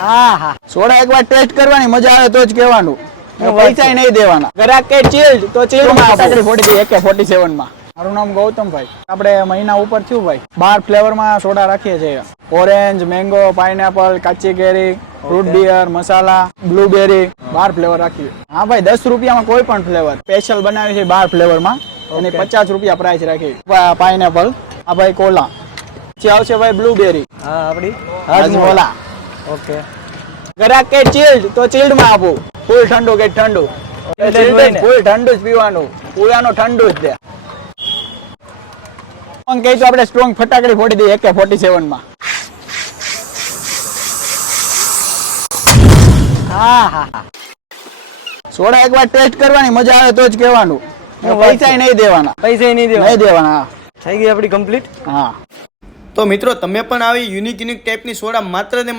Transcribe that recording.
હા હા, સોડા એકવાર ટેસ્ટ કરવાની મજા આવે તો જ કહેવાનું, પૈસા નહીં દેવાના. ગ્રાહક કે ચીલ્ડ તો ચીલ્ડ માં ફટાકડી ફોડી દઈએ AK-47 માં. મારું નામ ગૌતમભાઈ. આપણે મહિના ઉપર થયું ભાઈ, 12 ફ્લેવરમાં સોડા રાખીએ છીએ. ઓરેન્જ, મેંગો, પાઇનેપલ, કાચી કેરી, ફ્રૂટ બિયર, મસાલા, બ્લુબેરી, 12 ફ્લેવર રાખીએ. હા ભાઈ, 10 રૂપિયામાં કોઈ પણ ફ્લેવર સ્પેશિયલ બનાવી છે 12 ફ્લેવરમાં, એની 50 રૂપિયા પ્રાઇસ રાખી. પાઇનેપલ, આ ભાઈ કોલા, પછી આવશે ભાઈ બ્લુબેરી, હા આપડી હાજમોલા. ઓકે. ગ્રાહક કે ચીલ્ડ તો ચીલ્ડ માં આપું, ફૂલ ઠંડુ કે ઠંડુ, ફૂલ ઠંડુ જ પીવાનું, પૂરાનું ઠંડુ જ દે. કહે તો આપણે સ્ટ્રોંગ ફટાકડી ફોડી દઈએ AK-47 માં. હા હા હા, સોડા એકવાર ટેસ્ટ કરવાની મજા આવે તો જ કહેવાનું, પૈસા નહીં દેવાના. પૈસા નહીં દેવાના. થઈ ગઈ આપડી કમ્પ્લીટ. હા. તો મિત્રો તમે પણ આવી યુનિક ટાઈપની સોડા માત્ર ને